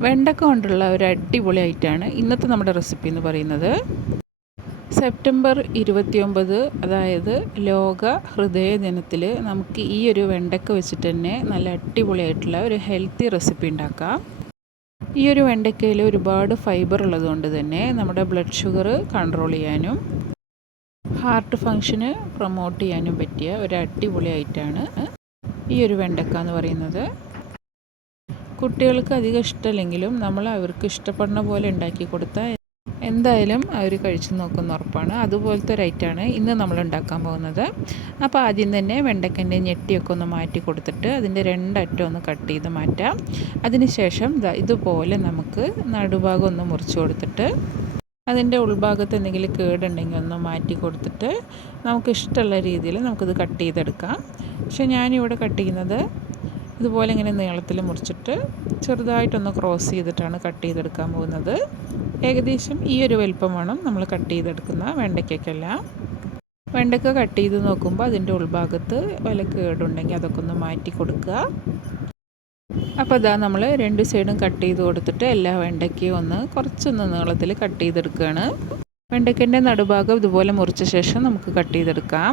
വെണ്ടക്ക കൊണ്ടുള്ള ഒരു അടിപൊളി ഐറ്റമാണ് ഇന്നത്തെ നമ്മുടെ റെസിപ്പി എന്ന് പറയുന്നത് സെപ്റ്റംബർ ഇരുപത്തിയൊമ്പത് അതായത് ലോക ഹൃദയ ദിനത്തിൽ നമുക്ക് ഈ ഒരു വെണ്ടക്ക വെച്ചിട്ട് തന്നെ നല്ല അടിപൊളിയായിട്ടുള്ള ഒരു ഹെൽത്തി റെസിപ്പി ഉണ്ടാക്കാം. ഈ ഒരു വെണ്ടക്കയിൽ ഒരുപാട് ഫൈബർ ഉള്ളതുകൊണ്ട് തന്നെ നമ്മുടെ ബ്ലഡ് ഷുഗർ കൺട്രോൾ ചെയ്യാനും ഹാർട്ട് ഫങ്ഷന് പ്രൊമോട്ട് ചെയ്യാനും പറ്റിയ ഒരു അടിപൊളി ഐറ്റമാണ് ഈ ഒരു വെണ്ടക്ക എന്ന് പറയുന്നത്. കുട്ടികൾക്ക് അധികം ഇഷ്ടമല്ലെങ്കിലും നമ്മൾ അവർക്ക് ഇഷ്ടപ്പെടുന്ന പോലെ ഉണ്ടാക്കി കൊടുത്താൽ എന്തായാലും അവർ കഴിച്ചു നോക്കുന്ന ഉറപ്പാണ്. അതുപോലത്തെ ഒരു ഐറ്റമാണ് ഇന്ന് നമ്മൾ ഉണ്ടാക്കാൻ പോകുന്നത്. അപ്പോൾ ആദ്യം തന്നെ വെണ്ടക്കന്റെ ഞെട്ടിയൊക്കെ ഒന്ന് മാറ്റി കൊടുത്തിട്ട് അതിന്റെ രണ്ടറ്റം ഒന്ന് കട്ട് ചെയ്ത് മാറ്റാം. അതിനുശേഷം ഇതുപോലെ നമുക്ക് നടുഭാഗം ഒന്ന് മുറിച്ച് കൊടുത്തിട്ട് അതിന്റെ ഉൾഭാഗത്ത് എന്തെങ്കിലും കേടുണ്ടെങ്കിൽ ഒന്ന് മാറ്റി കൊടുത്തിട്ട് നമുക്ക് ഇഷ്ടമുള്ള രീതിയിൽ നമുക്കിത് കട്ട് ചെയ്തെടുക്കാം. പക്ഷേ ഞാനിവിടെ കട്ട് ചെയ്യുന്നത് ഇതുപോലെ ഇങ്ങനെ നീളത്തിൽ മുറിച്ചിട്ട് ചെറുതായിട്ടൊന്ന് ക്രോസ് ചെയ്തിട്ടാണ് കട്ട് ചെയ്തെടുക്കാൻ പോകുന്നത്. ഏകദേശം ഈ ഒരു വലിപ്പം വേണം നമ്മൾ കട്ട് ചെയ്തെടുക്കുന്ന വെണ്ടയ്ക്കൊക്കെല്ലാം. വെണ്ടയ്ക്ക കട്ട് ചെയ്ത് നോക്കുമ്പോൾ അതിന്റെ ഉൾഭാഗത്ത് വല്ല കേടുണ്ടെങ്കിൽ അതൊക്കെ ഒന്ന് മാറ്റി കൊടുക്കുക. അപ്പോൾ അതാ നമ്മൾ രണ്ട് സൈഡും കട്ട് ചെയ്ത് കൊടുത്തിട്ട് എല്ലാ വെണ്ടയ്ക്കയും ഒന്ന് കുറച്ചൊന്ന് നീളത്തിൽ കട്ട് ചെയ്തെടുക്കുകയാണ്. വെണ്ടയ്ക്കന്റെ നടുഭാഗം ഇതുപോലെ മുറിച്ച ശേഷം നമുക്ക് കട്ട് ചെയ്തെടുക്കാം.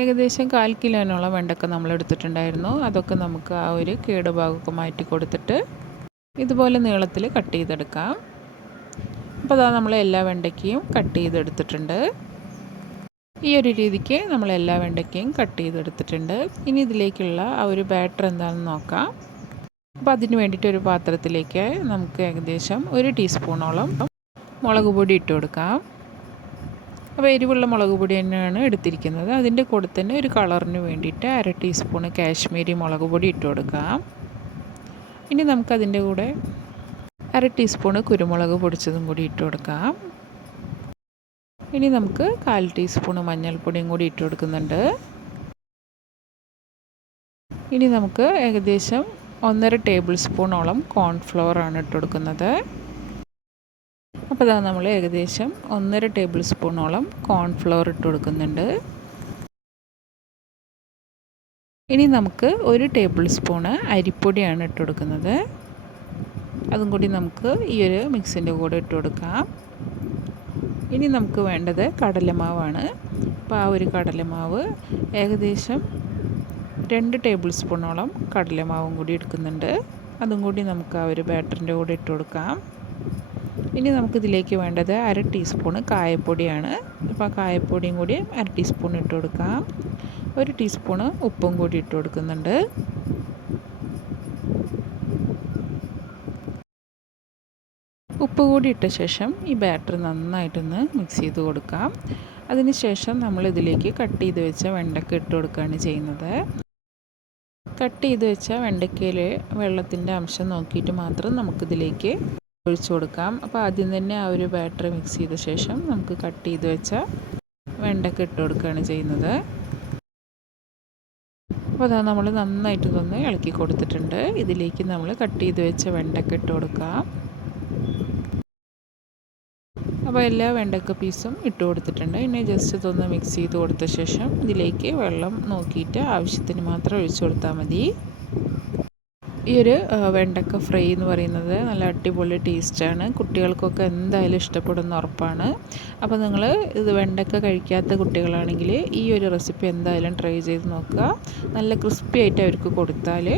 ഏകദേശം കാൽ കിലോനോളം വെണ്ടക്ക നമ്മൾ എടുത്തിട്ടുണ്ടായിരുന്നു അതൊക്കെ നമുക്ക് ആ ഒരു കേടുഭാഗമൊക്കെ മാറ്റി കൊടുത്തിട്ട് ഇതുപോലെ നീളത്തിൽ കട്ട് ചെയ്തെടുക്കാം. അപ്പോൾ അതാ നമ്മൾ എല്ലാ വെണ്ടയ്ക്കയും കട്ട് ചെയ്തെടുത്തിട്ടുണ്ട്. ഈ ഒരു രീതിക്ക് നമ്മൾ എല്ലാ വെണ്ടയ്ക്കയും കട്ട് ചെയ്തെടുത്തിട്ടുണ്ട്. ഇനി ഇതിലേക്കുള്ള ആ ഒരു ബാറ്റർ എന്താണെന്ന് നോക്കാം. അപ്പോൾ അതിന് വേണ്ടിയിട്ട് ഒരു പാത്രത്തിലേക്ക് നമുക്ക് ഏകദേശം ഒരു ടീസ്പൂണോളം മുളക് പൊടി ഇട്ട് കൊടുക്കാം. അപ്പോൾ എരിവുള്ള മുളക് പൊടി തന്നെയാണ് എടുത്തിരിക്കുന്നത്. അതിന്റെ കൂടെ തന്നെ ഒരു കളറിന് വേണ്ടിയിട്ട് അര ടീസ്പൂൺ കാശ്മീരി മുളക് പൊടി ഇട്ട് കൊടുക്കാം. ഇനി നമുക്കതിന്റെ കൂടെ അര ടീസ്പൂൺ കുരുമുളക് പൊടിച്ചതും കൂടി ഇട്ട് കൊടുക്കാം. ഇനി നമുക്ക് കാൽ ടീസ്പൂൺ മഞ്ഞൾപ്പൊടിയും കൂടി ഇട്ട് കൊടുക്കുന്നുണ്ട്. ഇനി നമുക്ക് ഏകദേശം ഒന്നര ടേബിൾ സ്പൂണോളം കോൺഫ്ലവർ ആണ് ഇട്ട് കൊടുക്കുന്നത്. അപ്പോൾ നമ്മൾ ഏകദേശം ഒന്നര ടേബിൾ സ്പൂണോളം കോൺഫ്ലവർ ഇട്ട് കൊടുക്കുന്നുണ്ട്. ഇനി നമുക്ക് ഒരു ടേബിൾ സ്പൂണ് അരിപ്പൊടിയാണ് ഇട്ട് കൊടുക്കുന്നത്. അതും കൂടി നമുക്ക് ഈ ഒരു മിക്സിന്റെ കൂടെ ഇട്ട് കൊടുക്കാം. ഇനി നമുക്ക് വേണ്ടത് കടലമാവാണ്. അപ്പോൾ ആ ഒരു കടലമാവ് ഏകദേശം രണ്ട് ടേബിൾ സ്പൂണോളം കടലമാവും കൂടി എടുക്കുന്നുണ്ട്. അതും കൂടി നമുക്ക് ആ ഒരു ബാറ്ററിന്റെ കൂടെ ഇട്ട് കൊടുക്കാം. ഇനി നമുക്കിതിലേക്ക് വേണ്ടത് അര ടീസ്പൂണ് കായപ്പൊടിയാണ്. അപ്പോൾ കായപ്പൊടിയും കൂടി അര ടീസ്പൂൺ ഇട്ട് കൊടുക്കാം. ഒരു ടീസ്പൂണ് ഉപ്പും കൂടി ഇട്ട് കൊടുക്കുന്നുണ്ട്. ഉപ്പ് കൂടി ഇട്ട ശേഷം ഈ ബാറ്റർ നന്നായിട്ടൊന്ന് മിക്സ് ചെയ്ത് കൊടുക്കാം. അതിനുശേഷം നമ്മൾ ഇതിലേക്ക് കട്ട് ചെയ്ത് വെച്ച വെണ്ടക്ക ഇട്ട് കൊടുക്കുകയാണ് ചെയ്യുന്നത്. കട്ട് ചെയ്ത് വെച്ച വെണ്ടയ്ക്കയിൽ വെള്ളത്തിന്റെ അംശം നോക്കിയിട്ട് മാത്രം നമുക്കിതിലേക്ക് ഒഴിച്ചു കൊടുക്കാം. അപ്പോൾ ആദ്യം തന്നെ ആ ഒരു ബാറ്റർ മിക്സ് ചെയ്ത ശേഷം നമുക്ക് കട്ട് ചെയ്ത് വെച്ച വെണ്ടക്ക ഇട്ട് കൊടുക്കുകയാണ് ചെയ്യുന്നത്. അപ്പോൾ അതാ നമ്മൾ നന്നായിട്ട് ഇതൊന്ന് ഇളക്കി കൊടുത്തിട്ടുണ്ട്. ഇതിലേക്ക് നമ്മൾ കട്ട് ചെയ്ത് വെച്ച വെണ്ടക്ക ഇട്ട് കൊടുക്കാം. അപ്പോൾ എല്ലാ വെണ്ടക്ക പീസും ഇട്ട് കൊടുത്തിട്ടുണ്ട്. ഇനി ജസ്റ്റ് ഇതൊന്ന് മിക്സ് ചെയ്ത് കൊടുത്ത ശേഷം ഇതിലേക്ക് വെള്ളം നോക്കിയിട്ട് ആവശ്യത്തിന് മാത്രം ഒഴിച്ചു കൊടുത്താൽ മതി. ഈ ഒരു വെണ്ടക്ക ഫ്രൈ എന്ന് പറയുന്നത് നല്ല അടിപൊളി ടേസ്റ്റാണ്. കുട്ടികൾക്കൊക്കെ എന്തായാലും ഇഷ്ടപ്പെടുന്ന ഉറപ്പാണ്. അപ്പോൾ നിങ്ങൾ ഇത് വെണ്ടക്ക കഴിക്കാത്ത കുട്ടികളാണെങ്കിൽ ഈ ഒരു റെസിപ്പി എന്തായാലും ട്രൈ ചെയ്ത് നോക്കുക. നല്ല ക്രിസ്പി ആയിട്ട് അവർക്ക് കൊടുത്താൽ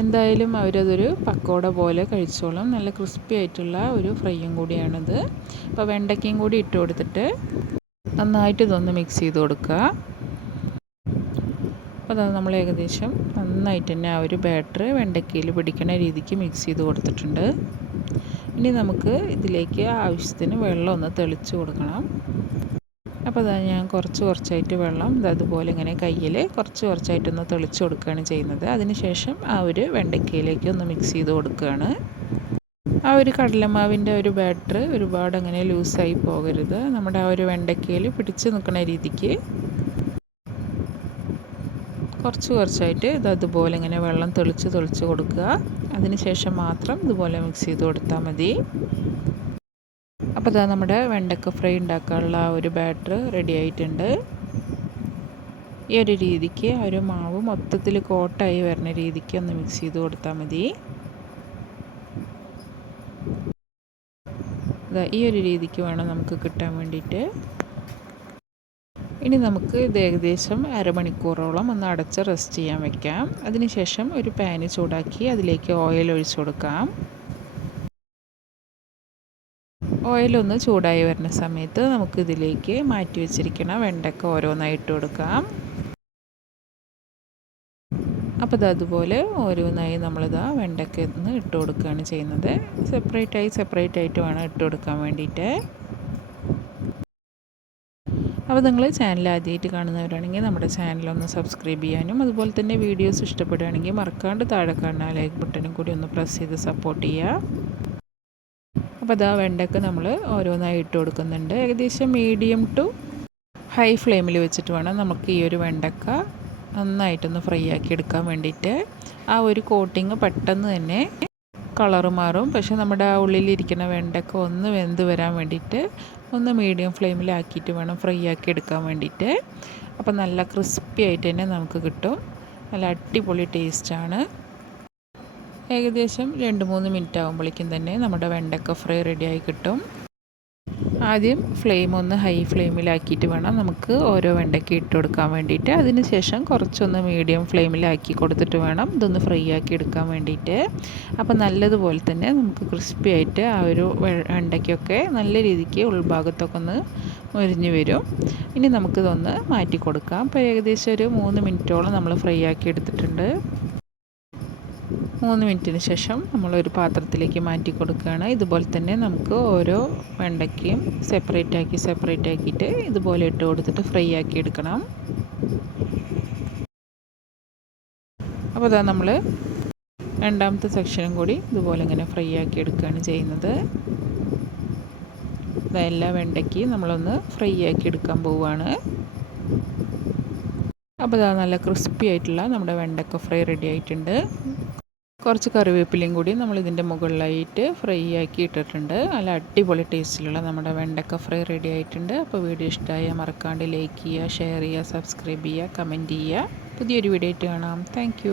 എന്തായാലും അവരതൊരു പക്കോട പോലെ കഴിച്ചോളും. നല്ല ക്രിസ്പി ആയിട്ടുള്ള ഒരു ഫ്രൈയും കൂടിയാണിത്. അപ്പോൾ വെണ്ടയ്ക്കയും കൂടി ഇട്ട് കൊടുത്തിട്ട് നന്നായിട്ട് ഇതൊന്ന് മിക്സ് ചെയ്ത് കൊടുക്കുക. അപ്പോൾ അത് നമ്മൾ ഏകദേശം നന്നായിട്ട് തന്നെ ആ ഒരു ബാറ്റർ വെണ്ടയ്ക്കയിൽ പിടിക്കുന്ന രീതിക്ക് മിക്സ് ചെയ്ത് കൊടുത്തിട്ടുണ്ട്. ഇനി നമുക്ക് ഇതിലേക്ക് ആവശ്യത്തിന് വെള്ളം ഒന്ന് തെളിച്ച് കൊടുക്കണം. അപ്പോൾ അതാ ഞാൻ കുറച്ച് കുറച്ചായിട്ട് വെള്ളം അതുപോലെ ഇങ്ങനെ കയ്യിൽ കുറച്ച് കുറച്ചായിട്ടൊന്ന് തെളിച്ച് കൊടുക്കുകയാണ് ചെയ്യുന്നത്. അതിനുശേഷം ആ ഒരു വെണ്ടയ്ക്കയിലേക്ക് ഒന്ന് മിക്സ് ചെയ്ത് കൊടുക്കുകയാണ്. ആ ഒരു കടലമാവിന്റെ ഒരു ബാറ്റർ ഒരുപാട് അങ്ങനെ ലൂസായി പോകരുത്. നമ്മുടെ ആ ഒരു വെണ്ടയ്ക്കയിൽ പിടിച്ച് നിൽക്കുന്ന രീതിക്ക് കുറച്ച് കുറച്ചായിട്ട് ഇത് അതുപോലെ ഇങ്ങനെ വെള്ളം തെളിച്ച് തെളിച്ച് കൊടുക്കുക. ശേഷം മാത്രം ഇതുപോലെ മിക്സ് ചെയ്ത് കൊടുത്താൽ മതി. അപ്പോൾ ഇതാ നമ്മുടെ വെണ്ടക്ക ഫ്രൈ ഉണ്ടാക്കാനുള്ള ഒരു ബാറ്റർ റെഡി ആയിട്ടുണ്ട്. ഈ ഒരു രീതിക്ക് ആ ഒരു മാവ് മൊത്തത്തിൽ കോട്ടായി വരുന്ന രീതിക്ക് ഒന്ന് മിക്സ് ചെയ്ത് കൊടുത്താൽ മതി. ഈ ഒരു രീതിക്ക് വേണം നമുക്ക് കിട്ടാൻ വേണ്ടിയിട്ട്. ഇനി നമുക്ക് ഇത് ഏകദേശം അരമണിക്കൂറോളം ഒന്ന് അടച്ച് റെസ്റ്റ് ചെയ്യാൻ വെക്കാം. അതിനുശേഷം ഒരു പാന് ചൂടാക്കി അതിലേക്ക് ഓയിൽ ഒഴിച്ചു കൊടുക്കാം. ഓയിലൊന്ന് ചൂടായി വരുന്ന സമയത്ത് നമുക്ക് ഇതിലേക്ക് മാറ്റി വെച്ചിരിക്കുന്ന വെണ്ടക്ക ഓരോന്നായിട്ട് കൊടുക്കാം. അപ്പോൾ അതുപോലെ ഓരോന്നായി നമ്മളിതാ വെണ്ടയ്ക്ക ഒന്ന് ഇട്ട് കൊടുക്കുകയാണ് ചെയ്യുന്നത്. സെപ്പറേറ്റ് ആയി സെപ്പറേറ്റ് ആയിട്ട് വേണം ഇട്ട് കൊടുക്കാൻ വേണ്ടിയിട്ട്. അപ്പോൾ നിങ്ങൾ ചാനൽ ആദ്യമായിട്ട് കാണുന്നവരാണെങ്കിൽ നമ്മുടെ ചാനൽ ഒന്ന് സബ്സ്ക്രൈബ് ചെയ്യാനും അതുപോലെ തന്നെ വീഡിയോസ് ഇഷ്ടപ്പെടുകയാണെങ്കിൽ മറക്കാണ്ട് താഴെ കാണുന്ന ലൈക്ക് ബട്ടണും കൂടി ഒന്ന് പ്രസ് ചെയ്ത് സപ്പോർട്ട് ചെയ്യുക. അപ്പോൾ അതാ വെണ്ടയ്ക്ക് നമ്മൾ ഓരോന്നായി ഇട്ട് കൊടുക്കുന്നുണ്ട്. ഏകദേശം മീഡിയം ടു ഹൈ ഫ്ലെയിമിൽ വെച്ചിട്ട് വേണം നമുക്ക് ഈ ഒരു വെണ്ടക്ക നന്നായിട്ടൊന്ന് ഫ്രൈ ആക്കി എടുക്കാൻ വേണ്ടിയിട്ട്. ആ ഒരു കോട്ടിങ് പെട്ടെന്ന് തന്നെ കളറ് മാറും. പക്ഷെ നമ്മുടെ ആ ഉള്ളിലിരിക്കുന്ന വെണ്ടക്ക ഒന്ന് വെന്ത് വരാൻ വേണ്ടിയിട്ട് ഒന്ന് മീഡിയം ഫ്ലെയിമിലാക്കിയിട്ട് വേണം ഫ്രൈ ആക്കി എടുക്കാൻ വേണ്ടിയിട്ട്. അപ്പോൾ നല്ല ക്രിസ്പി ആയിട്ട് തന്നെ നമുക്ക് കിട്ടും. നല്ല അടിപൊളി ടേസ്റ്റാണ് ഏകദേശം രണ്ട് മൂന്ന് മിനിറ്റ് ആകുമ്പോഴേക്കും തന്നെ നമ്മുടെ വെണ്ടക്ക ഫ്രൈ റെഡിയായി കിട്ടും. ആദ്യം ഫ്ലെയിം ഒന്ന് ഹൈ ഫ്ലെയിമിലാക്കിയിട്ട് വേണം നമുക്ക് ഓരോ വെണ്ടയ്ക്ക് ഇട്ട് കൊടുക്കാൻ വേണ്ടിയിട്ട്. അതിന് ശേഷം കുറച്ചൊന്ന് മീഡിയം ഫ്ലെയിമിലാക്കി കൊടുത്തിട്ട് വേണം ഇതൊന്ന് ഫ്രൈ ആക്കി എടുക്കാൻ വേണ്ടിയിട്ട്. അപ്പോൾ നല്ലതുപോലെ തന്നെ നമുക്ക് ക്രിസ്പി ആയിട്ട് ആ ഒരു വെണ്ടയ്ക്കൊക്കെ നല്ല രീതിക്ക് ഉൾഭാഗത്തൊക്കെ ഒന്ന് മുരിഞ്ഞ് വരും. ഇനി നമുക്കിതൊന്ന് മാറ്റി കൊടുക്കാം അപ്പോൾ ഏകദേശം ഒരു മൂന്ന് മിനിറ്റോളം നമ്മൾ ഫ്രൈ ആക്കി എടുത്തിട്ടുണ്ട്. മൂന്ന് മിനിറ്റിന് ശേഷം നമ്മളൊരു പാത്രത്തിലേക്ക് മാറ്റി കൊടുക്കുകയാണ്. ഇതുപോലെ തന്നെ നമുക്ക് ഓരോ വെണ്ടയ്ക്കയും സെപ്പറേറ്റ് ആക്കി സെപ്പറേറ്റ് ആക്കിയിട്ട് ഇതുപോലെ ഇട്ട് കൊടുത്തിട്ട് ഫ്രൈ ആക്കി എടുക്കണം. അപ്പോൾ അതാ നമ്മൾ രണ്ടാമത്തെ സെക്ഷനും കൂടി ഇതുപോലെ ഇങ്ങനെ ഫ്രൈ ആക്കി എടുക്കുകയാണ് ചെയ്യുന്നത്. എല്ലാ വെണ്ടയ്ക്കയും നമ്മളൊന്ന് ഫ്രൈ ആക്കി എടുക്കാൻ പോവുകയാണ്. അപ്പോൾ ഇതാ നല്ല ക്രിസ്പി ആയിട്ടുള്ള നമ്മുടെ വെണ്ടക്ക ഫ്രൈ റെഡി ആയിട്ടുണ്ട്. കുറച്ച് കറിവേപ്പിലയും കൂടി നമ്മൾ ഇതിന്റെ മുകളിലായിട്ട് ഫ്രൈ ആക്കി ഇട്ടിട്ടുണ്ട്. നല്ല അടിപൊളി ടേസ്റ്റിലുള്ള നമ്മുടെ വെണ്ടക്ക ഫ്രൈ റെഡി ആയിട്ടുണ്ട്. അപ്പോൾ വീഡിയോ ഇഷ്ടമായാൽ മറക്കാണ്ട് ലൈക്ക് ചെയ്യുക ഷെയർ ചെയ്യുക സബ്സ്ക്രൈബ് ചെയ്യുക കമന്റ് ചെയ്യുക. പുതിയൊരു വീഡിയോ ആയിട്ട് കാണാം. താങ്ക്